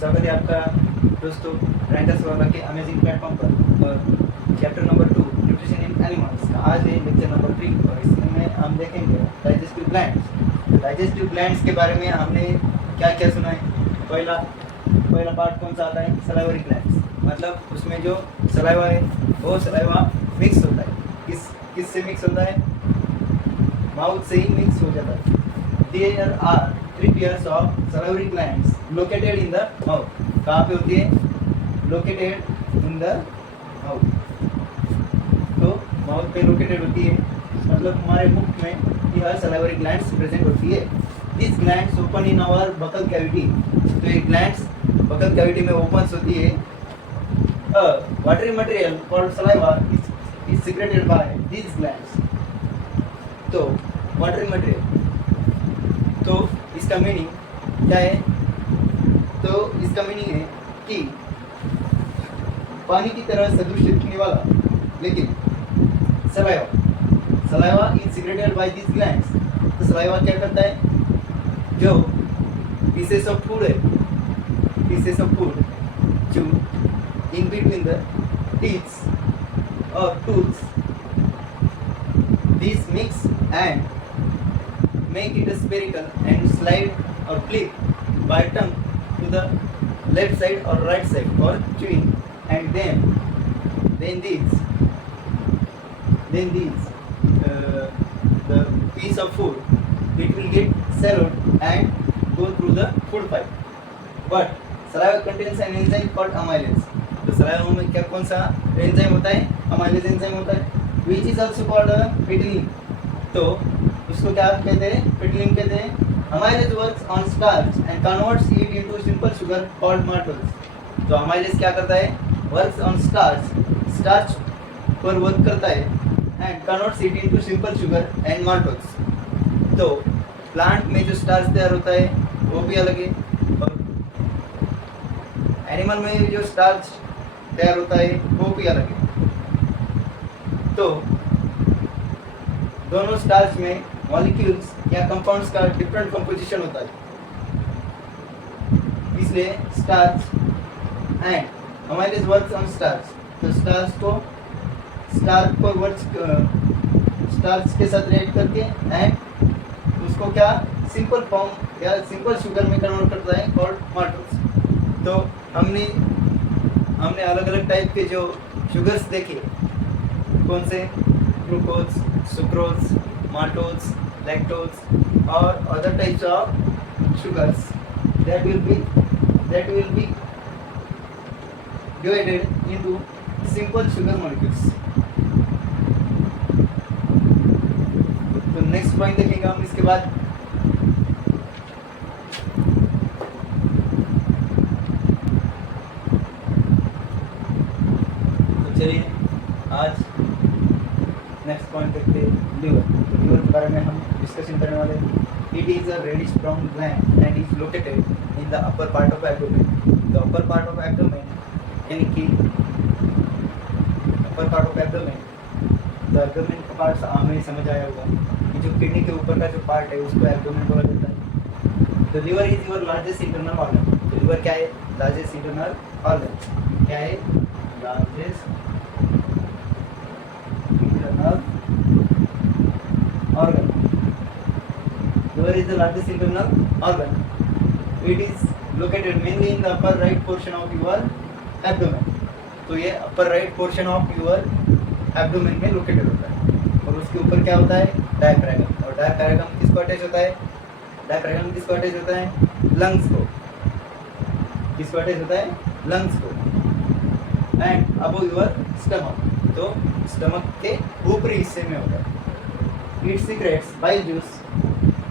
स्वागत है आपका दोस्तों रैंकर्स वाला के अमेजिंग प्लेटफॉर्म पर। और chapter number 2 nutrition in animals का आज है लेक्चर नंबर 3 और इसमें हम देखेंगे डाइजेस्टिव ग्लैंड्स। डाइजेस्टिव ग्लैंड्स के बारे में हमने क्या क्या सुना है। पहला पार्ट कौन सा आता है, सलाइवरी ग्लैंड्स, मतलब उसमें जो सलाइवा है वो सलाइवा मिक्स होता है। किस से मिक्स होता है, माउथ से ही मिक्स हो जाता है। There are 3 pairs of salivary glands located in the mouth. कहाँ पे होती है, located in the mouth. तो माउथ पे लोकेटेड होती है, मतलब हमारे मुख में यह salivary glands प्रेजेंट होती है। These glands open in our buccal cavity. तो ये glands buccal cavity में ओपन होती है। Watery material called saliva is secreted by these glands. तो watery material, तो इसका मीनिंग क्या है, तो इसका मीनिंग है कि पानी की तरह सदृश दिखने वाला लेकिन saliva is secreted by this glands. तो सलाइवा क्या करता है, जो पीसेस ऑफ फूड जो इन बिटवीन द टीथ्स और tooths, this mix and make it spherical and slide or clip by tongue to the left side or right side or chewing, and then these the piece of food, it will get swallowed and go through the food pipe. But saliva contains an enzyme called amylase. तो saliva में क्या कौन सा enzyme होता है, amylase enzyme होता है, which is also called पेटिलिन। तो उसको क्या कहते हैं, पेटिलिन कहते हैं। Amylase works on starch and converts it into simple sugar called maltose. तो अमाइलेज क्या करता है, वर्क्स ऑन स्टार्च पर वर्क करता है and converts it into simple sugar and maltose. तो प्लांट में जो स्टार्च तैयार होता है वो भी अलग है, और एनिमल में जो स्टार्च तैयार होता है वो भी अलग है। तो दोनों स्टार्च में मॉलिक्यूल्स या कंपाउंड्स का डिफरेंट कंपोजिशन होता है, इसलिए starch and amylase works on starch. तो स्टार्च के साथ रिएक्ट करके एंड उसको क्या सिंपल फॉर्म या सिंपल शुगर में कन्वर्ट करता है कॉल्ड माल्टोज। तो हमने अलग अलग टाइप के जो शुगर्स देखे, कौन से, glucose, sucrose, maltose, lactose or other types of sugars that will be divided into simple sugar molecules. तो नेक्स्ट पॉइंट देखेंगे हम इसके बाद। तो चलिए आज नेक्स्ट पॉइंट देखते हैं, लिवर के बारे में हम डिस्कशन करने वाले हैं। It is a reddish brown gland and is located in the upper part of abdomen. The upper part of abdomen यानी कि upper part of abdomen, the abdomen का पार्ट हमें समझ आया होगा कि जो किडनी के ऊपर का जो पार्ट है उसको एब्डोमेन बोला जाता है। The liver is your largest internal organ. तो लिवर क्या है, लार्जेस्ट इंटरनल ऑर्गन क्या है, largest organ. Liver is the largest internal organ. It is located mainly in the upper right portion of your abdomen. तो ये upper right portion of your abdomen में located होता है, और उसके ऊपर क्या होता है, डायफ्रागम। और डायफ्रागम किसको अटैच होता है, डायफ्रागम किसको अटैच होता है, लंग्स को। किसको अटैच होता है, लंग्स को। एंड अबव योर स्टमक, तो स्टमक के ऊपरी हिस्से में होता है। It secretes bile juice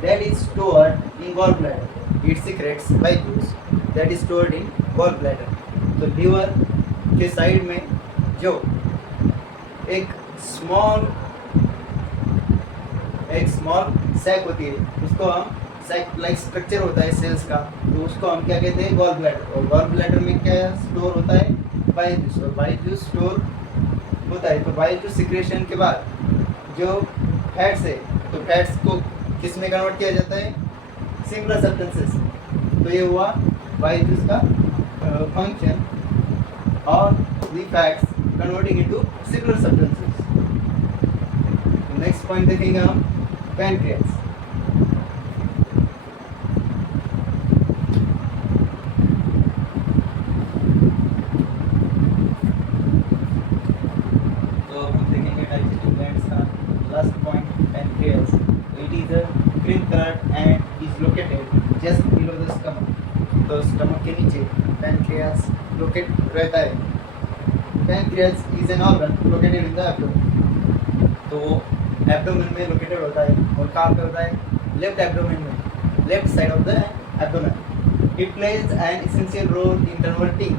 that is stored in gallbladder. It secretes bile juice that is stored in gallbladder. तो लीवर के साइड में जो एक स्मॉल सैक होती है, उसको हम सैक लाइक स्ट्रक्चर होता है सेल्स का, तो उसको हम क्या कहते हैं, गॉल ब्लैडर। और गॉल ब्लैडर में क्या स्टोर होता है, बाइल जूस। और बाइल जूस स्टोर होता है, तो बाइल जूस सिक्रेशन के बाद जो फैट्स है, तो फैट्स को किस में कन्वर्ट किया जाता है, सिंपल सब्सटेंसेस। तो ये हुआ बाइल जूस का function or the facts converting into simpler substances. तो next point देखेंगे हम pancreas. तो हम देखेंगे digestive glands का last point pancreas. It is a cream colored and is located just below the stomach. तो stomach के नीचे pancreas located रहता है. Pancreas is an organ located in the abdomen. तो वो abdomen में located होता है और कहाँ पे होता है left abdomen में, left side of the abdomen. It plays an essential role in converting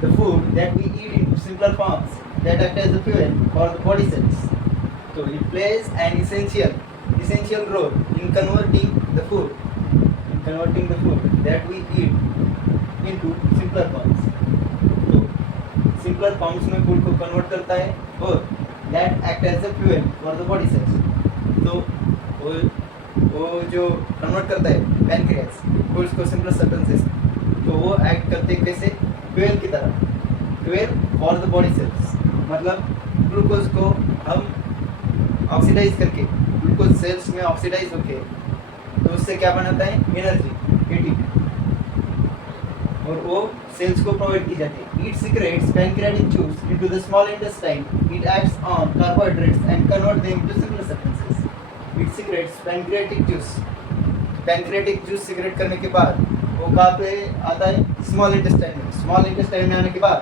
the food that we eat into simpler forms that act as a fuel for the body cells. So it plays an essential role in converting the food that we eat into simpler forms. तो simpler forms में food को convert करता है और that act as a fuel for the body cells. तो वो जो convert करता है pancreas foods को simpler substances, तो वो act करते कैसे fuel की तरह, fuel for the body cells. मतलब ग्लूकोज को हम ऑक्सीडाइज करके ग्लूकोज सेल्स में ऑक्सीडाइज होके तो उससे क्या बनाता है एनर्जी एटीपी और वो सेल्स को प्रोवाइड की जाती है. It secrets pancreatic juice into the small intestine. It acts on carbohydrates and convert them into simpler substances. It secrets pancreatic juice. Pancreatic juice secrete करने के बाद वो कहाँ पे आता है स्मॉल इंटेस्टाइन में. स्मॉल इंटेस्टाइन में आने के बाद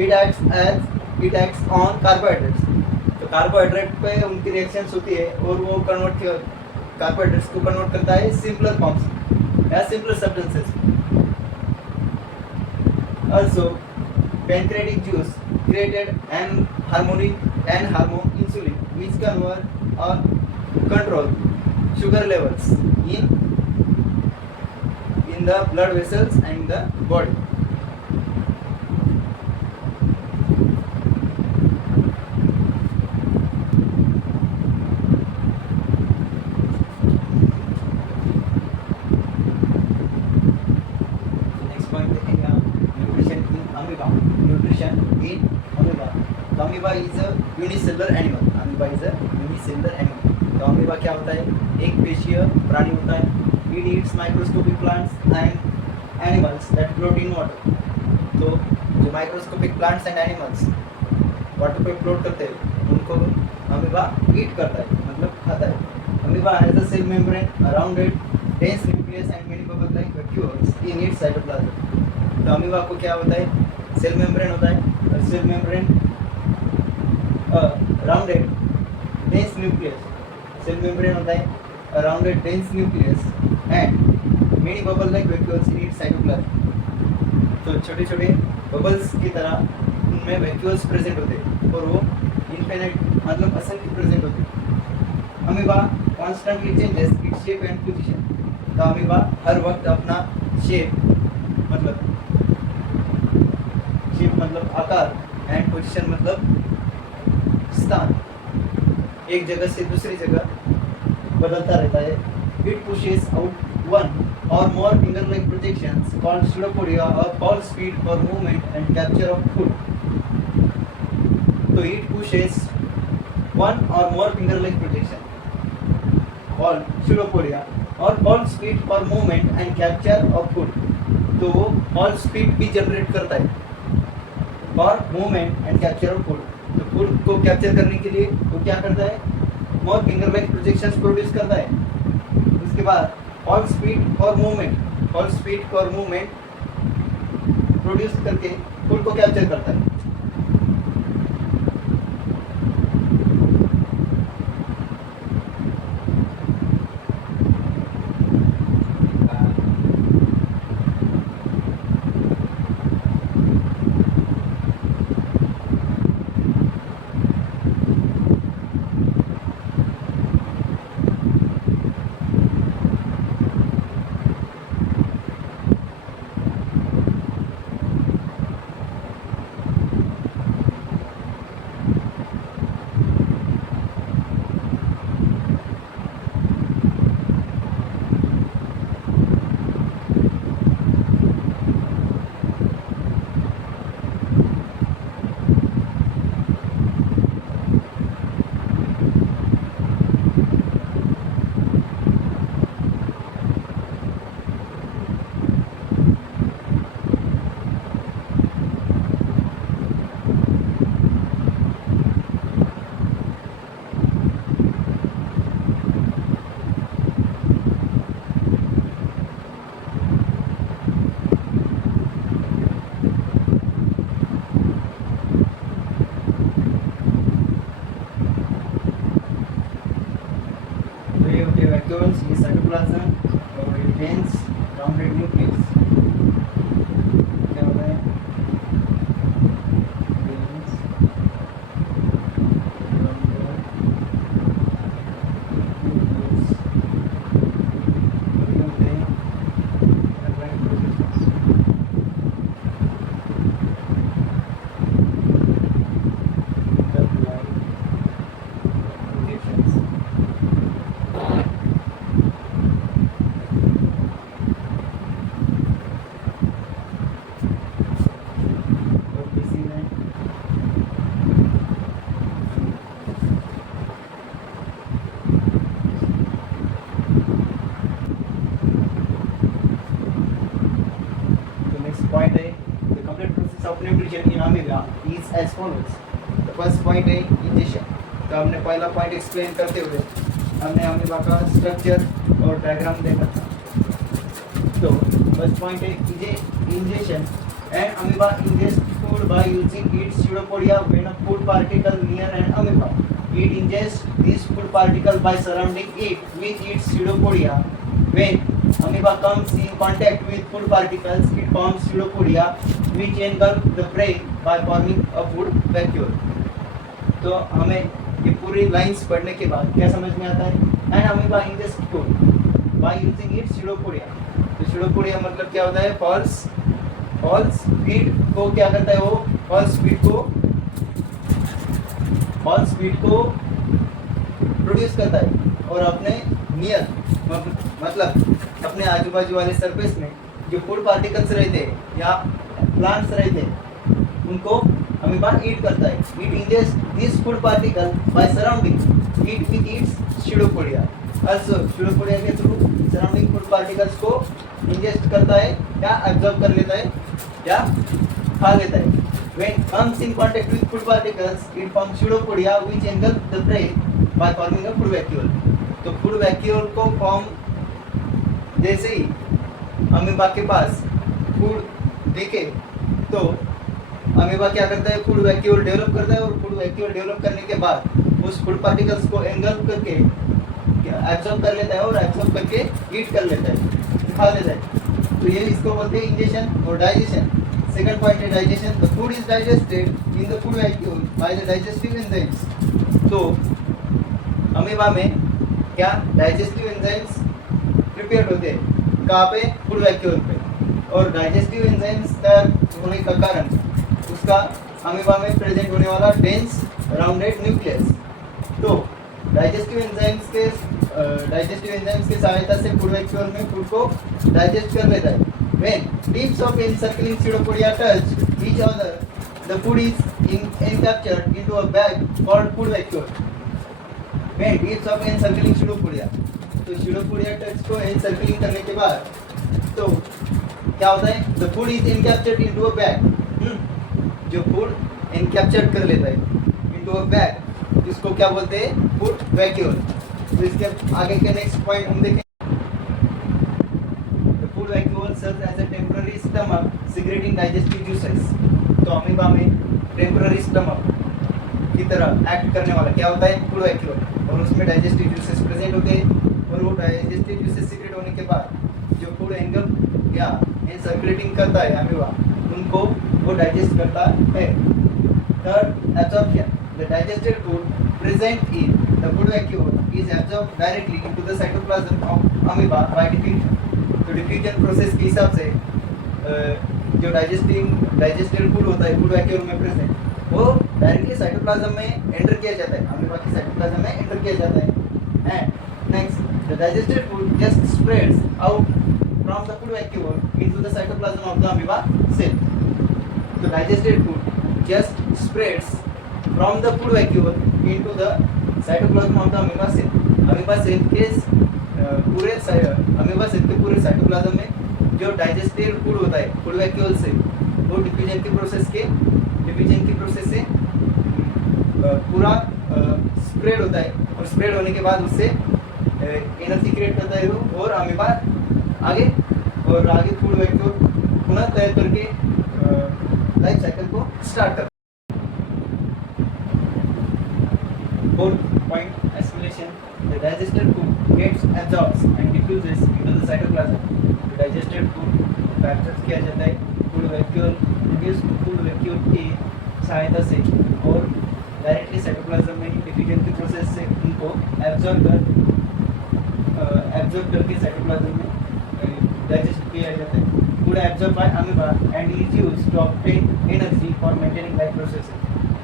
इट एक्ट्स ऑन कार्बोहाइड्रेट्स. तो कार्बोहाइड्रेट पे उनकी रिएक्शंस होती है और वो कार्बोहाइड्रेट्स को कन्वर्ट करता है सिंपलर फॉर्म्स या simpler substances. Also, pancreatic juice created an hormone insulin which convert or control sugar levels in the blood vessels and the body. तो amoeba is a unicellular animal. तो amoeba क्या होता है एक पेशीय प्राणी होता है. It eats microscopic plants and animals that float in water. तो जो microscopic plants and animals water पे फ्लोट करते हैं उनको अमीबा ईट करता है मतलब खाता है. Amoeba has a cell membrane around it, dense nucleus and many bubble like vacuoles in its cytoplasm. तो अमीबा को क्या होता है सेल मेम्ब्रेन होता है. Cell membrane rounded dense nucleus. Cell membrane होता है rounded dense nucleus and many bubble like vacuoles in its cytoplasm. तो छोटे छोटे बबल्स की तरह उनमें वैक्यूल्स प्रेजेंट होते हैं और वो इनफिनिट मतलब असंख्य प्रेजेंट होते हैं. Amoeba constantly changes its shape and position. तो अमीबा हर वक्त अपना शेप मतलब आकार एंड पोजीशन मतलब स्थान एक जगह से दूसरी जगह बदलता रहता है. It pushes out one or more finger like projections called pseudopodia or fall speed for movement and capture of food. तो it pushes one or more finger like projection called pseudopodia or fall speed for movement and capture of food. तो वो fall speed भी generate करता है और movement and capture of food. तो food को capture करने के लिए वो क्या करता है मोर फिंगर लाइक प्रोजेक्शंस प्रोड्यूस करता है. उसके बाद ऑल स्पीड और मूवमेंट प्रोड्यूस करके फूड को कैप्चर करता है. nutrition in amoeba is as follows. The first point है ingestion. तो हमने पहला पॉइंट एक्सप्लेन करते हुए हमने अमीबा का स्ट्रक्चर और डायग्राम देखा था. तो फर्स्ट पॉइंट है ingestion. An amoeba ingests food by using its pseudopodia when a food particle near an amoeba. It ingests this food particle by surrounding it with its pseudopodia. When amoeba comes in contact with food particles, it forms pseudopodia which engulf the prey by forming a food vacuole. तो हमें ये पूरी lines पढ़ने के बाद क्या समझ में आता है? An amoeba ingests food by using its pseudopodia. तो pseudopodia मतलब क्या होता है? फॉल्स फीड को क्या करता है? वो फॉल्स फीड को प्रोड्यूस करता है और अपने नियर मतलब अपने आजू बाजू वाले सरफेस में जो फूड पार्टिकल्स रहते हैं या प्लांट्स रहते हैं उनको अमीबा ईट करता है. It ingest this food particle by surrounding it with its pseudopodia. Pseudopodia के थ्रू सराउंडिंग फूड पार्टिकल्स को इंजेस्ट करता है या एब्जॉर्ब कर लेता है या खा लेता है. When comes in contact with food particles, it forms pseudopodia which engulf the prey by forming a food vacuole. तो फूड वैक्यूल को फॉर्म जैसे ही अमीबा के पास फूड दिखे तो अमीबा क्या करता है? फूड वैक्यूल डेवलप करता है और फूड वैक्यूल डेवलप करने के बाद उस फूड पार्टिकल्स को एंगल्फ करके एब्जॉर्ब कर लेता है और एब्जॉर्ब करके ईट कर लेता है, खा लेता है. तो ये इसको बोलते हैं इंजेशन और डाइजेशन. सेकंड पॉइंट है digestion. The food is digested in the food vacuole by the digestive enzymes. तो अमीबा में क्या डाइजेस्टिव एंजाइम्स प्रिपेयर होते हैं? कहाँ पे? फूड वैक्यूल पे. और डाइजेस्टिव एंजाइम्स तैयार होने का कारण उसका अमीबा में प्रेजेंट होने वाला डेंस राउंडेड न्यूक्लियस. तो डाइजेस्टिव एंजाइम्स के सहायता से फूड वैक्यूल में फूड को डाइजेस्ट कर लेता है. When tips of encircling pseudopodia touch each other, the food is encaptured into a bag called food vacuole. When tips of encircling pseudopodia, तो pseudopodia touch को encircling करने के बाद तो क्या होता है? The food is encaptured into a bag. जो फूड encaptured कर लेता है into a bag, इसको क्या बोलते हैं? Food vacuole. तो इसके आगे के नेक्स्ट पॉइंट हम देखें. Food vacuole serves as a temporary stomach secreting digestive juices. तो अमीबा में टेम्पररी स्टमक की तरह एक्ट करने वाला क्या होता है? Food vacuole. और उसमें डाइजेस्टिव जूसेस प्रेजेंट होते हैं और वो डाइजेस्टिव जूसेस सीक्रेट होने के बाद जो फूड एंगल्फ या सर्कुलेटिंग करता है अमीबा उनको वो डाइजेस्ट करता है. Third, absorption. The digested food present in the food vacuole is absorbed directly into the cytoplasm of amoeba by diffusion. तो डिफ्यूजन प्रोसेस के हिसाब से जो डाइजेस्टेड फूड होता है फूड वैक्यूल में प्रेजेंट वो डायरेक्टली साइटोप्लाज्म में एंटर किया जाता है. अमीबा की साइटोप्लाज्म में एंटर किया जाता है. And next, the digested food just spreads out from the food vacuole into the cytoplasm of the amoeba cell. तो digested food just spreads from the food vacuole into the cytoplasm of the amoeba cell. amoeba cell के पूरे amoeba cell के पूरे cytoplasm में जो digested food होता है food vacuole से वो डिफ्यूजन की प्रोसेस से पूरा स्प्रेड होता है और स्प्रेड होने के बाद उससे एनर्जी क्रिएट करता है वो और अमीबा आगे फूड वैक्यूल पुनः तैयार करके लाइफ साइकिल को स्टार्ट करता है. Fourth point, assimilation. The digested food gets absorbed and diffuses into the cytoplasm. The digested food को absorb किया जाता है फूड वैक्यूल की सहायता से और डायरेक्टली साइटोप्लाज्म में डिफ्यूजन की प्रोसेस से उनको एब्जॉर्ब करके साइटोप्लाज्म में डाइजेस्ट किया जाता है. Food absorbed by amoeba and is used to obtain energy for maintaining life processes.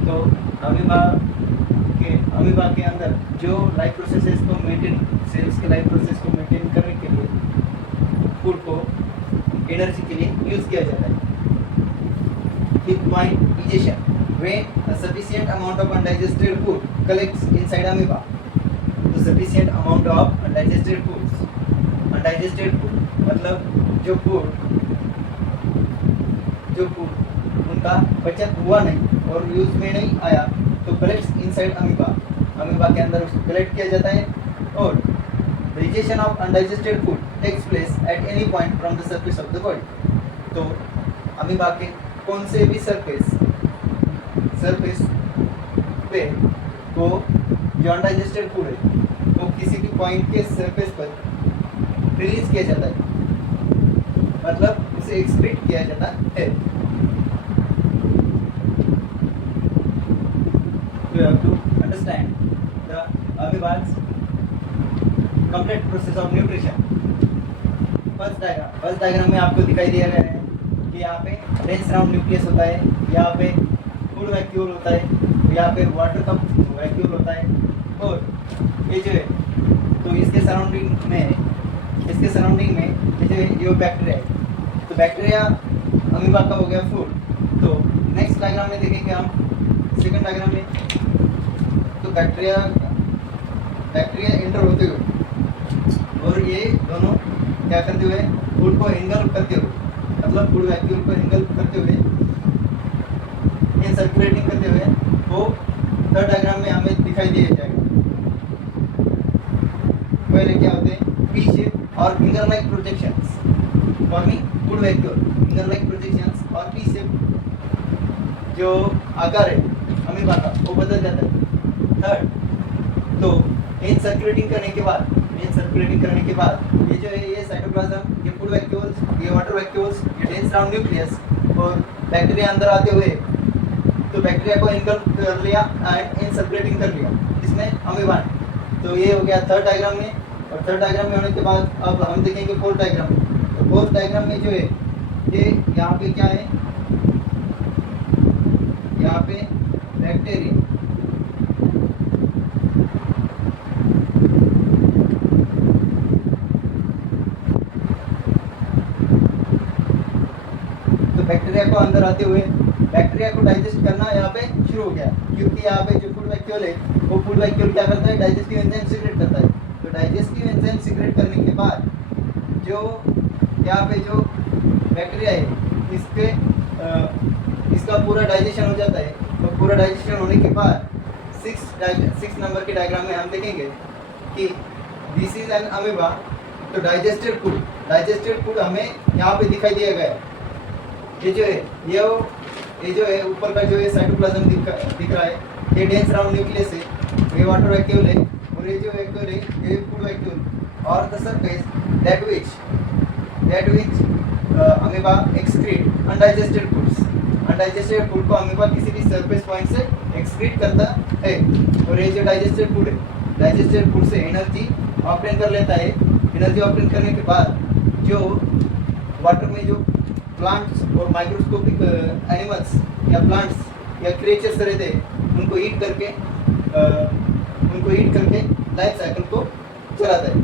तो अमीबा के अंदर जो लाइफ प्रोसेसेस को मेंटेन सेल्स के लाइफ प्रोसेस को मेंटेन करने के लिए फूड को एनर्जी के लिए यूज किया जाता है. Fifth point, digestion. When a sufficient amount of undigested food collects inside amoeba, the sufficient amount of undigested मतलब जो फूड का बचत हुआ नहीं और यूज में नहीं आया तो कलेक्ट्स इनसाइड अमीबा, अमीबा के अंदर उसको कलेक्ट किया जाता है। और digestion of undigested food takes place at any point from the surface of the body। तो अमीबा के कौन से भी सरफेस पे को जो अनडाइजेस्टेड फूड है वो किसी भी पॉइंट के सरफेस पर रिलीज किया जाता है, मतलब उसे एक्सक्रीट किया जाता है। You have to understand the amoeba's complete process of nutrition। First diagram में आपको दिखाई दिया गया है कि यहाँ पे डेंस राउंड न्यूक्लियस होता है, यहाँ पे फूड वैक्यूल होता है, यहाँ पे वाटर कप वैक्यूल होता है, और ये जो है तो इसके सराउंडिंग में ये जो है ये बैक्टीरिया है। तो बैक्टीरिया अमीबा का हो गया फूड। तो नेक्स्ट डायग्राम में देखेंगे हम, सेकंड डायग्राम में, तो बैक्टीरिया एंटर होते हुए और ये दोनों क्या करते हुए फूड को एंगल्फ करते हुए, मतलब फूड वैक्यूल को एंगल्फ करते हुए, इन सर्कुलेटिंग करते हुए वो थर्ड डायग्राम में हमें दिखाई दिया जाएगा। पहले क्या होते हैं पी शेप और finger like projections forming food vacuole, finger like projections और पी शेप जो आकार है अमीबा का वो बदल जाता है। थर्ड, तो इन सर्कुलेटिंग करने के बाद ये जो है ये साइटोप्लाज्म, ये फूड वैक्यूल्स, ये वाटर वैक्यूल्स, ये डेंस राउंड न्यूक्लियस और बैक्टीरिया अंदर आते हुए तो बैक्टीरिया को इनकल्फ कर लिया एंड इन सर्कुलेटिंग कर लिया, इसमें अमीबा। तो ये हो गया थर्ड डायग्राम में। और थर्ड डायग्राम में होने के बाद अब हम देखेंगे फोर्थ डायग्राम। तो फोर्थ डायग्राम में जो है ये यहाँ पे क्या है, यहाँ पे बैक्टीरिया, बैक्टीरिया को अंदर आते हुए बैक्टीरिया को डाइजेस्ट करना यहाँ पे शुरू हो गया, क्योंकि यहाँ पे जो फूड वैक्यूल है वो फूड वैक्यूल क्या करता है, डाइजेस्टिव एंजाइम सीक्रेट करता है। तो डाइजेस्टिव एंजाइम सीक्रेट करने के बाद जो यहाँ पे जो बैक्टीरिया है इसका पूरा डाइजेशन हो जाता है। तो पूरा डाइजेशन होने के बाद सिक्स नंबर के डायग्राम में हम देखेंगे कि दिस इज एन अमीबा। तो डाइजेस्टेड फूड हमें यहाँ पे दिखाई दिया गया है। ये जो है ऊपर का जो है साइटोप्लाज्म दिख रहा है, ये डेंस राउंड न्यूक्लियस है, ये वाटर वैक्यूल है, और ये जो वैक्यूल है ये फूड वैक्यूल और the surface that which amoeba excrete undigested food को अमीबा किसी भी सरफेस पॉइंट से एक्सक्रीट करता है। और ये जो डाइजेस्टेड फूड से एनर्जी ऑब्टेन कर लेता है। एनर्जी ऑब्टेन करने के बाद जो वाटर में जो प्लांट्स और माइक्रोस्कोपिक एनिमल्स या प्लांट्स या क्रिएचर्स रहते हैं उनको ईट करके लाइफ साइकिल को चलाता है।